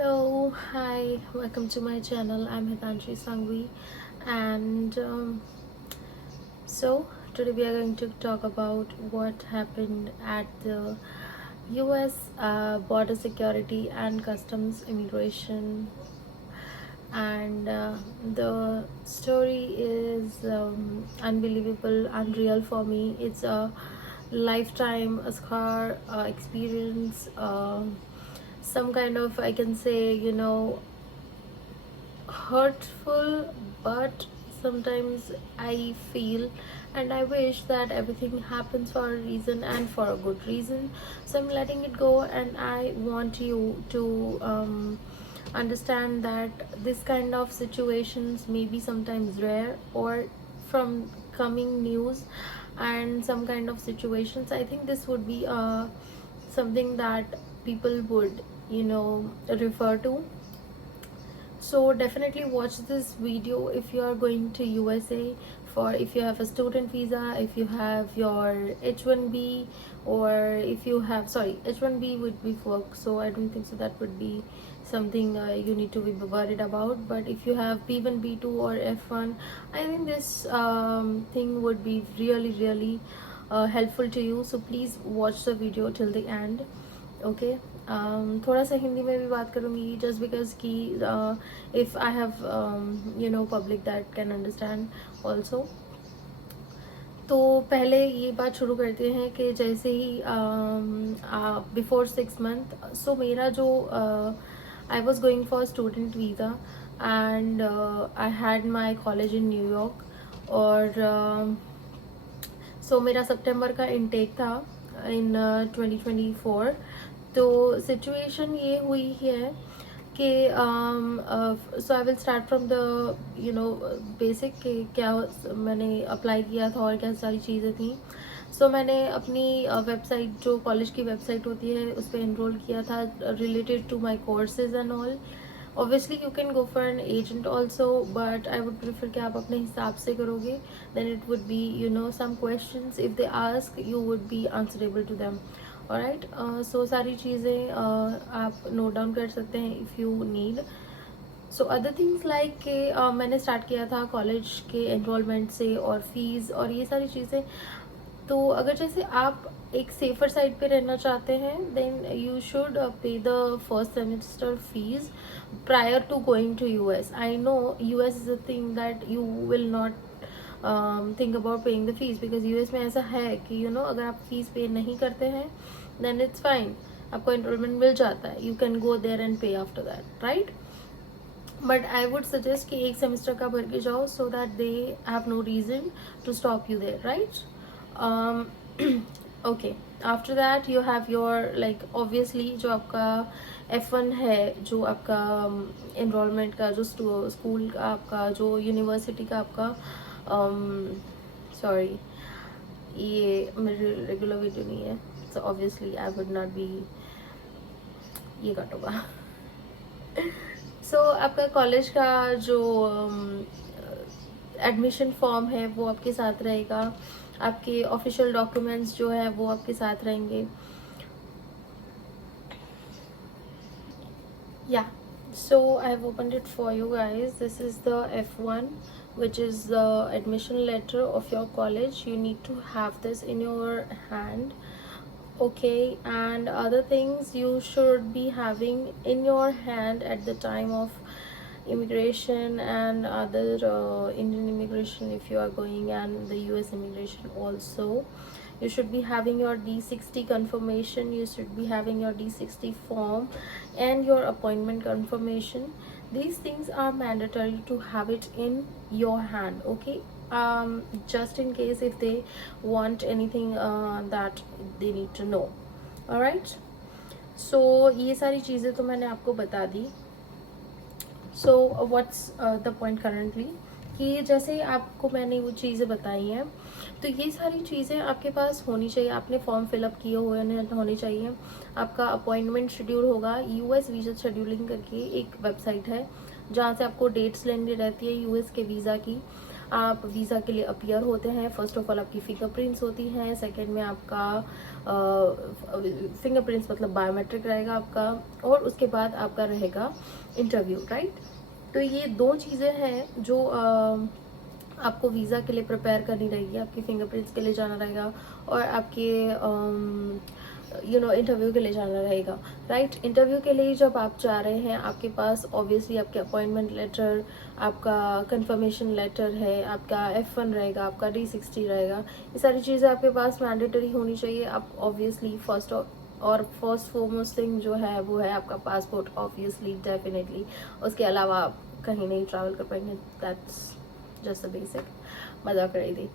Hello, hi, welcome to my channel. I'm Hitanshi Sangvi, and today we are going to talk about what happened at the US border security and customs immigration. And the story is unbelievable, unreal for me. It's a lifetime, a scar experience. Some kind of, I can say, hurtful, but sometimes I feel and I wish that everything happens for a reason and for a good reason. So I'm letting it go, and I want you to understand that this kind of situations may be sometimes rare or from coming news and some kind of situations. I think this would be something that people would refer to. So definitely watch this video if you are going to USA, for if you have a student visa, if you have your H1B, or if you have, sorry, H1B would be for work, so I don't think so that would be something you need to be worried about. But if you have B1, B2 or F1, I think this thing would be really helpful to you. So please watch the video till the end. Okay थोड़ा सा हिंदी में भी बात करूँगी, just because कि if I have public that can understand also. तो पहले ये बात शुरू करते हैं कि जैसे ही बिफोर 6 मंथ, सो मेरा जो I was going for student visa and I had my college in New York. और सो मेरा सितंबर का इनटेक था इन 2024. तो सिचुएशन ये हुई है कि so I will start from the basic कि क्या मैंने अप्लाई किया था और क्या सारी चीज़ें थी. सो मैंने अपनी वेबसाइट, जो कॉलेज की वेबसाइट होती है, उस पर एनरोल किया था related to my courses and all. Obviously you can go for an agent also, but I would prefer कि आप अपने हिसाब से करोगे. Then it would be some questions if they ask, you would be answerable to them. Alright, so सारी चीज़ें आप note down कर सकते हैं if you need. So other things like कि मैंने स्टार्ट किया था कॉलेज के एनरोलमेंट से और फीस और ये सारी चीज़ें. तो अगर जैसे आप एक सेफर साइड पे रहना चाहते हैं, then you should pay the first semester fees prior to going to US. I know US is a thing that you will not think about paying the fees, because US में ऐसा है कि अगर आप फीस पे नहीं करते हैं देन इट्स फाइन, आपको एनरोलमेंट मिल जाता है. You can go there and pay after that, right. But I would suggest कि एक सेमेस्टर का भर के जाओ, so that they have no reason to stop you there, right. Okay, after that you have your like obviously जो आपका F1 है, जो आपका एनरोलमेंट का, जो स्कूल का आपका, जो यूनिवर्सिटी का आपका सॉरी ये मेरी रेगुलर वीडियो नहीं है, so obviously I would not be ये कट होगा. सो आपका कॉलेज का जो एडमिशन फॉर्म है वो आपके साथ रहेगा. आपके ऑफिशियल डॉक्यूमेंट्स जो है वो आपके साथ रहेंगे. या so I have opened it for you guys. This is the F1, which is the admission letter of your college. You need to have this in your hand, okay. And other things you should be having in your hand at the time of immigration and other Indian immigration if you are going, and the US immigration also. You should be having your D60 confirmation, you should be having your D60 form and your appointment confirmation. These things are mandatory to have it in your hand, okay. Just in case if they want anything that they need to know. Alright, so ये सारी चीज़ें तो मैंने आपको बता दी. So what's the point currently, कि जैसे आपको मैंने वो चीज़ें बताई हैं, तो ये सारी चीज़ें आपके पास होनी चाहिए. आपने फॉर्म फिलअप किए हुए होने चाहिए. आपका अपॉइंटमेंट शेड्यूल होगा. यूएस वीज़ा शेड्यूलिंग करके एक वेबसाइट है जहाँ से आपको डेट्स लेनी रहती है यूएस के वीज़ा की. आप वीज़ा के लिए अपीयर होते हैं, फर्स्ट ऑफ ऑल आपकी फिंगरप्रिंट्स होती हैं, सेकंड में आपका फिंगरप्रिंट्स मतलब बायोमेट्रिक रहेगा आपका, और उसके बाद आपका रहेगा इंटरव्यू, राइट। तो ये 2 चीज़ें हैं जो आपको वीज़ा के लिए प्रिपेयर करनी रहेगी। आपकी फिंगरप्रिंट्स के लिए जाना रहेगा और आपके इंटरव्यू के लिए जाना रहेगा, राइट। इंटरव्यू के लिए जब आप जा रहे हैं, आपके पास ऑब्वियसली आपके अपॉइंटमेंट लेटर, आपका कंफर्मेशन लेटर है, आपका F1 रहेगा, आपका D60 रहेगा, ये सारी चीज़ें आपके पास मैंडेटरी होनी चाहिए। आप ऑब्वियसली फर्स्ट फोरमोस्ट थिंग जो है वो है आपका पासपोर्ट, ऑब्वियसली डेफिनेटली। उसके अलावा आप कहीं नहीं ट्रैवल कर पाएंगे, दैट्स जस्ट द बेसिक, मजाक कर रही थी।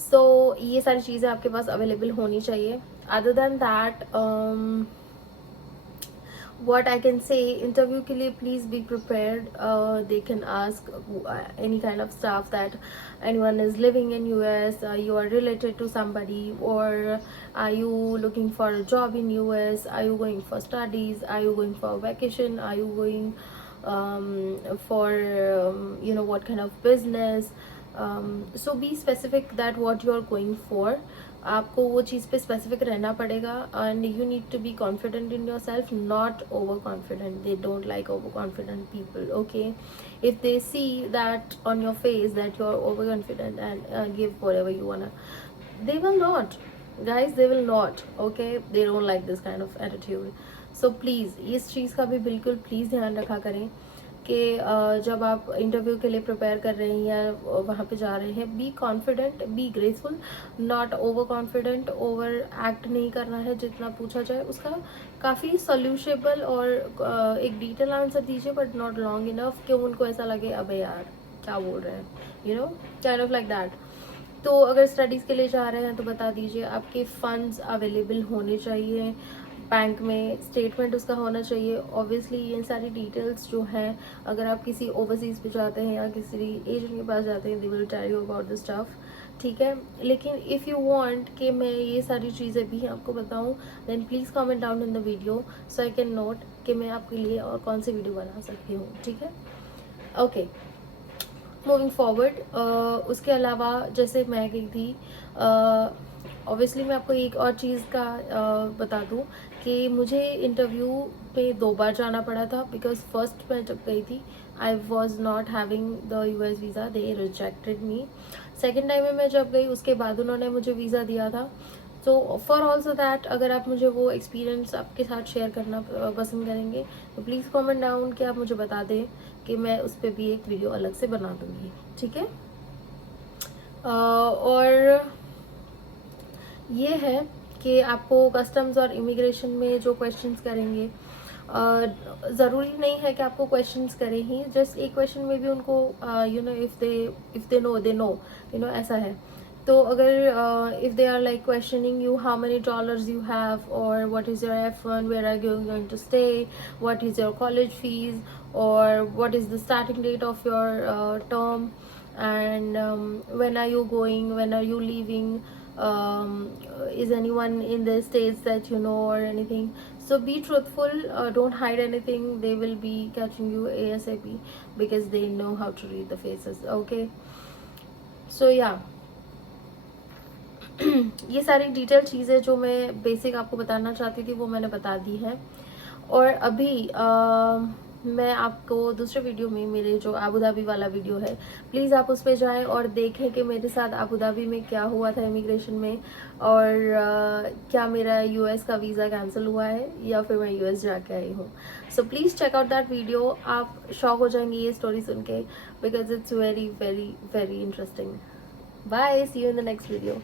सो ये सारी चीज़ें आपके पास अवेलेबल होनी चाहिए। Other than that what I can say, interview के लिए please be prepared. They can ask any kind of stuff that anyone is living in US, you are related to somebody, or are you looking for a job in US, are you going for studies, are you going for vacation, are you going for what kind of business. So be specific that what you are going for. आपको वो चीज़ पे specific रहना पड़ेगा, and you need to be confident in yourself, not over confident. They don't like over confident people, okay. If they see that on your face that you are over confident and give whatever you want, they will not, guys, they will not, okay. They don't like this kind of attitude. So please इस चीज़ का भी बिल्कुल please ध्यान रखा करें कि जब आप इंटरव्यू के लिए प्रिपेयर कर रहे हैं या वहाँ पे जा रहे हैं, be confident, be graceful, not over confident. Over act नहीं करना है. जितना पूछा जाए उसका काफ़ी सोल्यूशेबल और एक डिटेल आंसर दीजिए, बट नॉट लॉन्ग इनफ कि उनको ऐसा लगे अबे यार क्या बोल रहे हैं, काइंड ऑफ लाइक दैट. तो अगर स्टडीज़ के लिए जा रहे हैं तो बता दीजिए. आपके फंड्स अवेलेबल होने चाहिए, बैंक में स्टेटमेंट उसका होना चाहिए. ऑब्वियसली ये सारी डिटेल्स जो हैं, अगर आप किसी ओवरसीज़ पे जाते हैं या किसी एजेंट के पास जाते हैं, they will tell you about this stuff, ठीक है. लेकिन इफ़ यू वांट कि मैं ये सारी चीज़ें भी आपको बताऊं, then please comment down in the video so I can note कि मैं आपके लिए और कौन सी वीडियो बना सकती हूँ, ठीक है. Okay, moving forward. उसके अलावा जैसे मैं गई थी, ऑब्वियसली मैं आपको एक और चीज़ का बता दूं कि मुझे इंटरव्यू पे 2 बार जाना पड़ा था, बिकॉज फर्स्ट मैं जब गई थी I was not having the US visa, they rejected me. Second time में मैं जब गई उसके बाद उन्होंने मुझे वीज़ा दिया था. तो फॉर ऑल्सो दैट, अगर आप मुझे वो एक्सपीरियंस आपके साथ शेयर करना पसंद करेंगे तो प्लीज़ कमेंट डाउन कि आप मुझे बता दें कि मैं उस पर भी एक वीडियो अलग से बना दूँगी, ठीक है. और ये है कि आपको कस्टम्स और इमिग्रेशन में जो क्वेश्चंस करेंगे, ज़रूरी नहीं है कि आपको क्वेश्चंस करें ही. जस्ट एक क्वेश्चन में भी उनको इफ़ दे नो ऐसा है. तो अगर if they are like questioning you how many dollars you have, और what is your F1, where are you going to stay, what is your college fees, और what is the starting date of your term, and when are you going, when are you leaving, is anyone in the states that you know or anything. So be truthful, don't hide anything. They will be catching you ASAP because they know how to read the faces, okay. So yeah, ये सारी detail चीज़ें जो मैं basic आपको बताना चाहती थी वो मैंने बता दी है. और अभी मैं आपको दूसरे वीडियो में, मेरे जो अबू धाबी वाला वीडियो है, प्लीज़ आप उस पर जाएं और देखें कि मेरे साथ अबू धाबी में क्या हुआ था इमिग्रेशन में, और क्या मेरा US का वीज़ा कैंसिल हुआ है या फिर मैं US जाके आई हूँ. So please check out that video. आप शॉक हो जाएंगे ये स्टोरी सुन के, because it's very very very interesting. Bye, see you in the next video.